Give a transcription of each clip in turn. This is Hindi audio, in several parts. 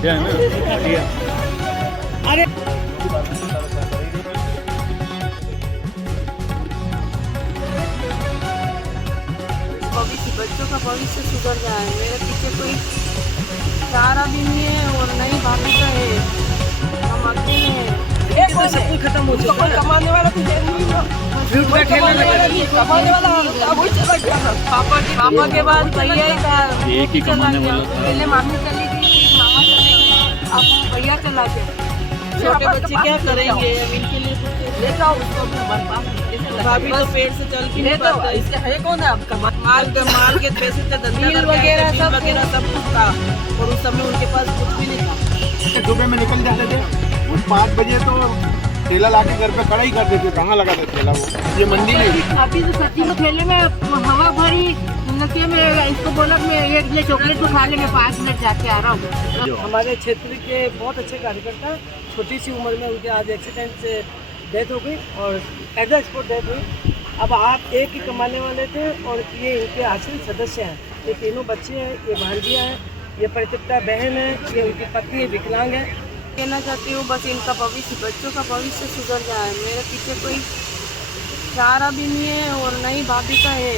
क्या है ना बढ़िया। अरे भविष्य, बच्चों का भविष्य सुधर जाए। मेरे पीछे कोई सहारा भी नहीं है और नहीं भाभी का है, हम अकेले हैं। तो सब कुछ खत्म हो चुका है। कमाने वाला तो है नहीं ना। फ्रूट का ठेला लगा दिया। कमाने वाला वही चला गया ना। पापा के बाद भैया ही था, एक ही कमाने वाला था। पहले मामी चली गई, मामा चले गए, अब भैया चला गया। छोटे बच्चे क्या करेंगे, अब इनके लिए कुछ लेकर आओ उसको भी हमारे पास। भाभी तो पेड़ से चल के नहीं पाता। इसके है कौन है आपका माल के पैसे से धंधा बिल वगैरह सब कुछ था और उस समय उनके पास कुछ भी नहीं था। सुबह में निकल जाते थे और 5 बजे तो ठेला लाके घर पे खड़ा ही कर देते। कहाँ लगा था ठेला वो, ये मंडी नहीं। अभी तो सच्ची को ठेले में हवा भरी नशे में, इसको बोला मैं ये चॉकलेट तो खा ले, मैं 5 मिनट जाके आ रहा हूँ। हमारे क्षेत्र के बहुत अच्छे कार्यकर्ता, छोटी सी उम्र में उनके आज एक्सीडेंट से डेथ हो गई और एज अ स्पॉट डेथ हुई। अब आप एक ही कमाने वाले थे और ये इनके आश्रित सदस्य हैं। ये तीनों बच्चे हैं, ये भांजिया है, ये परित्यक्ता बहन है, ये उनकी पत्नी विकलांग है। कहना चाहती हूँ बस इनका भविष्य, बच्चों का भविष्य सुधर जाए। मेरे पीछे कोई सहारा भी नहीं है और नहीं भाभी का है,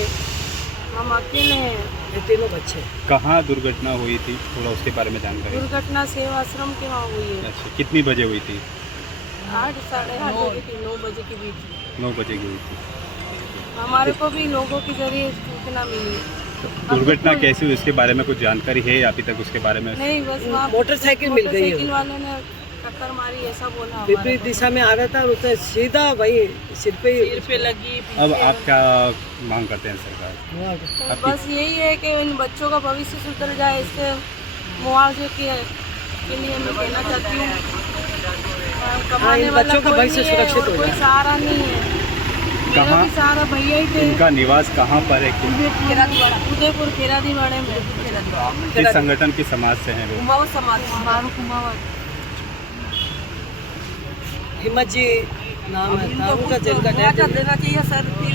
हम अकेले हैं। ये तीनों बच्चे कहाँ दुर्घटना हुई थी, थोड़ा उसके बारे में जानकारी। दुर्घटना सेवा आश्रम के वहाँ हुई है। अच्छा, कितनी बजे हुई थी? 8 साढ़े 8 बजे की, 9 बजे के बीच। 9 बजे की हुई थी। हमारे को भी लोगों के जरिए सूचना मिली। दुर्घटना कैसी हुई उसके बारे में कुछ जानकारी है अभी तक उसके बारे में? नहीं, बस वहाँ मोटरसाइकिल मिल गई है। मोटरसाइकिल वाले ने टक्कर मारी, ऐसा बोला हमारे विपरीत को। दिशा में आ रहा था और उसने सीधा वही सिर पे सिर पे लगी। अब आप क्या मांग करते हैं सरकार? तो बस यही है कि इन बच्चों का भविष्य सुधर जाए। इससे मुआवजे के लिए मैं कहना चाहती हूँ, कमाने इन वाला बच्चों का कोई भविष्य नहीं है सुरक्षित और हो कोई जाए। सहारा नहीं है। मेरा कहाँ? भी सहारा भैया ही थे। इनका निवास कहाँ पर है? उदयपुर खेरादीवाड़े में। किस संगठन की समाज से हैं वो? कुमाऊं समाज। कुमावत। हिम्मत जी नाम है था उनका, जिनका क्या डेथ देना चाहिए सर, फिर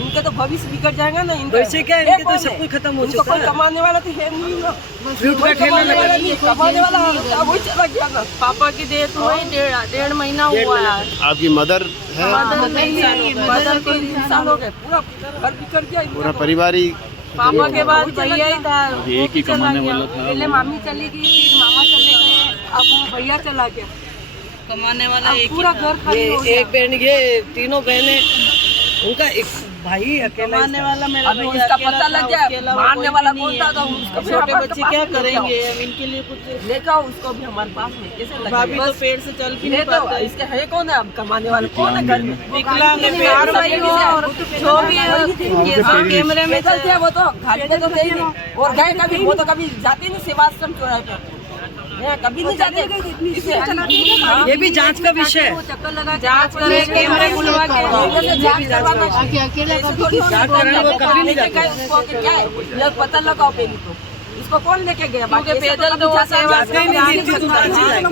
इनका तो भविष्य बिगड़ जाएगा ना। इनका वैसे क्या ये इनके तो कौन सब है? कुछ खत्म हो इनको चुका कोई है। कमाने वाला तो है नहीं ना। फ्रूट का ठेला कमाने लगा वाला दिया। नहीं, कमाने वाला वही चला गया ना। पापा की डेथ हुई 1.5 महीना हुआ है। आपकी मदर है? मदर नहीं है, मदर को 3 साल हो गए, पूरा घर बिगड़ गया इनका पूरा तो। परिवार ही पापा के बाद भैया ही था, एक ही कमाने वाला था। पहले मामी चली गई, फिर मामा चले गए, अब वो भैया चला गया। कमाने वाला अब एक पूरा घर खाली हो ये गया। एक बहन, ये तीनों बहनें, उनका एक भाई अकेला ही कमाने था। वाला मेरा अभी भैया उसका अकेला पता लग था, गया, उसके अलावा मारने कोई वाला भी कौन नहीं था है। तो उसको भी छोटे हमारे बच्चे पास क्या में करेंगे, अब इनके लिए कुछ लेकर आओ उसको भी हमारे पास में। कैसे लगेगा? भाभी तो पेड़ से चल के नहीं तो पाते। इसके है कौन है अब कमाने वाला कौन है घर में? विकलांग है, पेड़ भाई हो और जो भी है, ये सब कैमरे में पैदल थे वो तो, गाड़ी पे तो थे ही नहीं। और गए कभी, वो तो कभी जाते नहीं सेवाश्रम चौराहे पे, यहाँ कभी नहीं जाते। हाँ। ये भी जांच का विषय है। जांच करे, कैमरे बुलवा के जांच करवाना अकेले जांच कराने वो कभी नहीं जाते। क्या है ये पता लगाओ पहले तो। इसको कौन लेके गया? क्योंकि पैदल तो वो सेवा जांच ही नहीं दी थी, तो जांच ही जाएगी।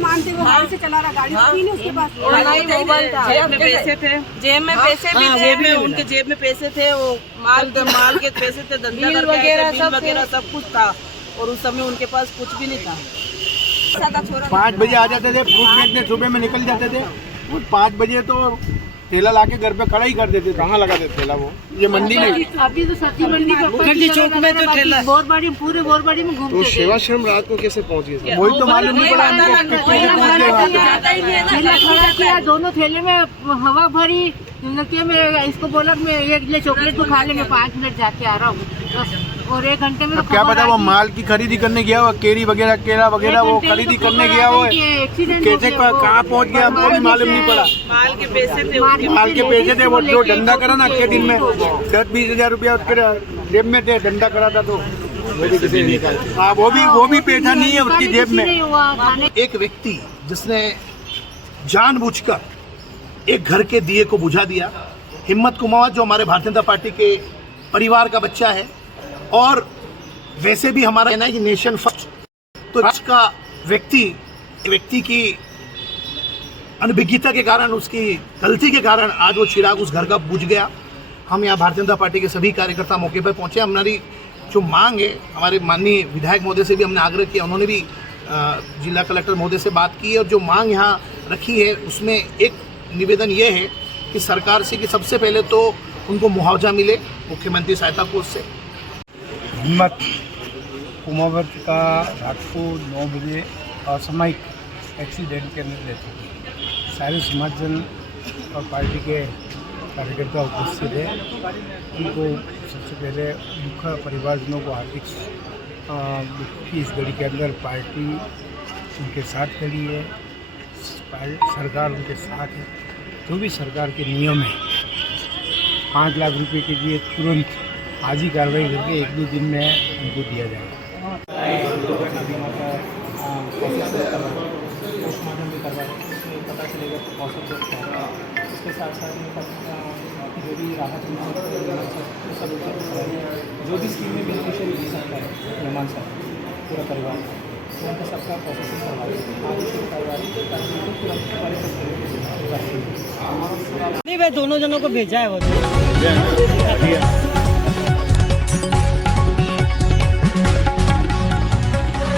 और नहीं मोबाइल था, जेब में पैसे थे। जेब में पैसे भी हाँ, थे, जेब में उनके जेब में पैसे थे, वो माल के पैसे थे, धंधा बिल करके आए थे, वगैरह बिल सब वगैरह सब कुछ था और उस समय उनके पास कुछ भी नहीं था। 5 बजे आ जाते थे फ्रूट बेचने, सुबह में निकल जाते थे और 5 बजे तो ठेला लाके घर पे खड़ा ही कर देते। कहाँ लगा था ठेला वो, ये मंडी नहीं। अभी तो सब्जी मंडी में मुखर्जी चौक में तो ठेला है। बोरबाड़ी, पूरे बोरबाड़ी में घूमते थे। सेवाश्रम रात को कैसे पहुँच गए? वही तो मालूम नहीं पड़ा हमको कितने बजे पहुँच गए वहाँ पे। ठेला खड़ा किया, दोनों ठेले में हवा भरी नशे में, इसको बोला मैं ये चॉकलेट तो खा ले, मैं 5 मिनट जाके आ रहा हूँ बस। और 1 घंटे में अब क्या पता वो माल की खरीदी करने गया हुआ, केरी वगैरह केला वगैरह वो खरीदी करने गया हुआ है। कैसे कहाँ पहुँच गया हमको भी मालूम नहीं पड़ा। माल के पैसे थे माल के पैसे थे, वो जो धंधा करा ना के दिन में 10-20 हजार रुपया उसके जेब में थे, धंधा करा था तो हाँ वो भी पैसा नहीं है उसकी जेब में। एक व्यक्ति जिसने जानबूझकर एक घर के दिए को बुझा दिया, हिम्मत कुमावत, जो हमारे भारतीय जनता पार्टी के परिवार का बच्चा है और वैसे भी हमारा कहना है कि नेशन फर्स्ट। तो आज का व्यक्ति की अनभिज्ञता के कारण, उसकी गलती के कारण आज वो चिराग उस घर का बुझ गया। हम यहाँ भारतीय जनता पार्टी के सभी कार्यकर्ता मौके पर पहुंचे। हमारी जो मांग है, हमारे माननीय विधायक महोदय से भी हमने आग्रह किया, उन्होंने भी जिला कलेक्टर महोदय से बात की है और जो मांग यहाँ रखी है उसमें एक निवेदन ये है कि सरकार से कि सबसे पहले तो उनको मुआवजा मिले मुख्यमंत्री सहायता कोष से। हिम्मत कुमावत का रात को 9 बजे असामयिक एक्सीडेंट के अंदर डेथ हो गई। सारे समाजजन और पार्टी के कार्यकर्ता उपस्थित है। उनको सबसे पहले उनका परिवारजनों को हार्दिक दुख की इस घड़ी के अंदर पार्टी उनके साथ खड़ी है, सरकार उनके साथ है। जो भी सरकार के नियम है 5 लाख रुपए के लिए तुरंत आज ही कार्रवाई करके 1-2 दिन में उनको दिया जाएगा। पोस्टमार्टम भी करवा रहे हैं, उसमें पता चलेगा तो औसत उसके साथ साथ जो भी राहत सब जो भी स्कीम में बेनिफिशियरी दे सकता है मेहमान साहब पूरा परिवार तो उनका सबका प्रोसेसिंग करवा रहे हैं। आज शुरू करवा रही है ताकि उनको तुरंत हमारे नहीं भाई दोनों जनों को भेजा है वो